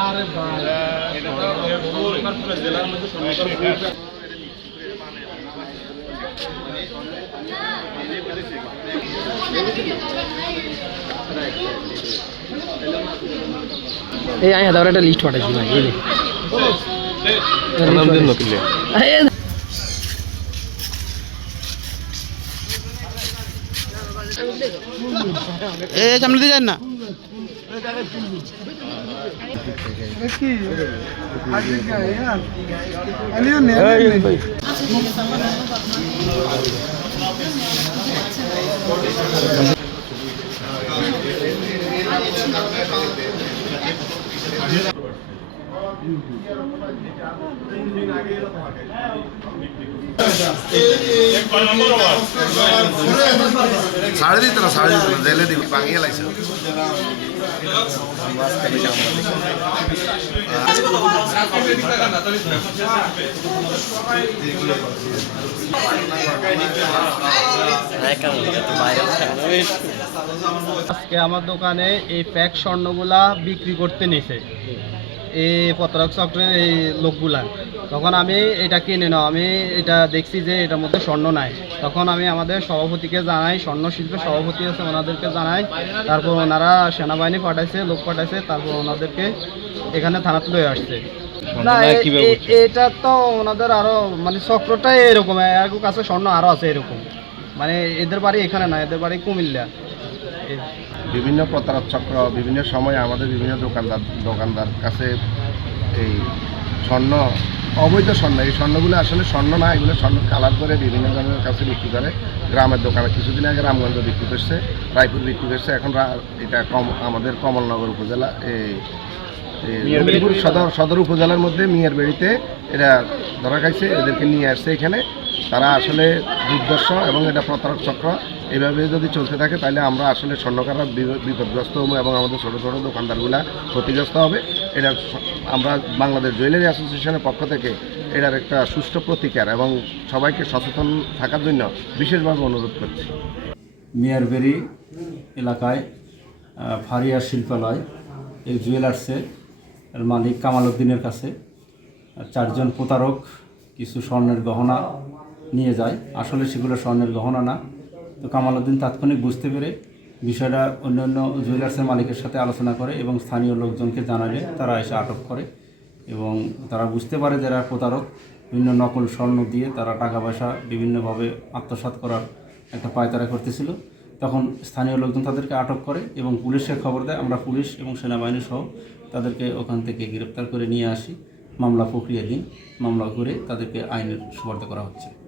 আরে ভাই এই আয় দাও একটা লিস্ট পাঠাইছি ভাই এই নে। নাম দিন নকিলে এই এ সামনে দিয়ে যান না কি সাড়ে দিত না সাড়ে দিত না জেলে দিবি ভাঙিয়ে লাইছে আজকে আমার দোকানে এই প্যাক স্বর্ণগুলা বিক্রি করতে নিছে। এই পত্রক চক্রের এই লোকগুলা। তখন আমি এটা কিনে নাও। আমি এটা দেখছি যে এটার মধ্যে স্বর্ণ নাই। তখন আমি আমাদের সভাপতিকে জানাই স্বর্ণ শিল্পের সভাপতি আছে ওনাদেরকে জানাই। তারপর ওনারা সেনাবাহিনী পাঠাইছে লোক পাঠাইছে তারপর ওনাদেরকে এখানে থানাতে লয়ে আসছে। না এটা তো ওনাদের আরও মানে চক্রটাই এরকম। এর কাছে স্বর্ণ আরও আছে এরকম। মানে এদের বাড়ি এখানে না এদের বাড়ি কুমিল্লা। বিভিন্ন প্রতারক চক্র বিভিন্ন সময়ে আমাদের বিভিন্ন দোকানদার দোকানদার কাছে এই স্বর্ণ অবৈধ স্বর্ণ এই স্বর্ণগুলো আসলে স্বর্ণ না এগুলো স্বর্ণ কালার করে বিভিন্ন জনের কাছে বিক্রি করে। গ্রামের দোকানে কিছুদিন আগে রামগঞ্জ বিক্রি করছে রায়পুর বিক্রি করছে এখন এটা কম আমাদের কমলনগর উপজেলা এই লক্ষ্মীপুর সদর সদর উপজেলার মধ্যে মিয়ার বাড়িতে এটা ধরা খাইছে এদেরকে নিয়ে আসছে এখানে। তারা আসলে দুর্দর্শ এবং এটা প্রতারক চক্র। এইভাবে যদি চলতে থাকে, তাহলে আমরা আসলে স্বর্ণকাররা বিপদগ্রস্ত হব এবং আমাদের ছোটো ছোটো দোকানদারগুলা ক্ষতিগ্রস্ত হবে। এটা আমরা বাংলাদেশ জুয়েলারি অ্যাসোসিয়েশনের পক্ষ থেকে এটার একটা সুষ্ঠু প্রতিকার এবং সবাইকে সচেতন থাকার জন্য বিশেষভাবে অনুরোধ করছি। মিয়ারবেরি এলাকায় ফারিয়া শিল্পালয়, এই জুয়েলার্সের মালিক কামাল উদ্দিনের কাছে চারজন প্রতারক, কিছু স্বর্ণের গহনা নিয়ে যায়। আসলে সেগুলো স্বর্ণের গহনা না। তো কামাল উদ্দিন তাৎক্ষণিক বুঝতে পেরে বিষয়টা অন্যান্য জুয়েলার্সের মালিকের সাথে আলোচনা করে এবং স্থানীয় লোকজনকে জানালে তারা এসে আটক করে এবং তারা বুঝতে পারে যারা প্রতারক, বিভিন্ন নকল স্বর্ণ দিয়ে তারা টাকা পয়সা বিভিন্নভাবে আত্মসাৎ করার একটা পায়তারা করতেছিল। তখন স্থানীয় লোকজন তাদেরকে আটক করে এবং পুলিশকে খবর দেয়, আমরা পুলিশ এবং সেনাবাহিনী সহ তাদেরকে ওখান থেকে গ্রেপ্তার করে নিয়ে আসি। মামলা প্রক্রিয়া দিন, মামলা করে তাদেরকে আইনের সুপার্দ করা হচ্ছে।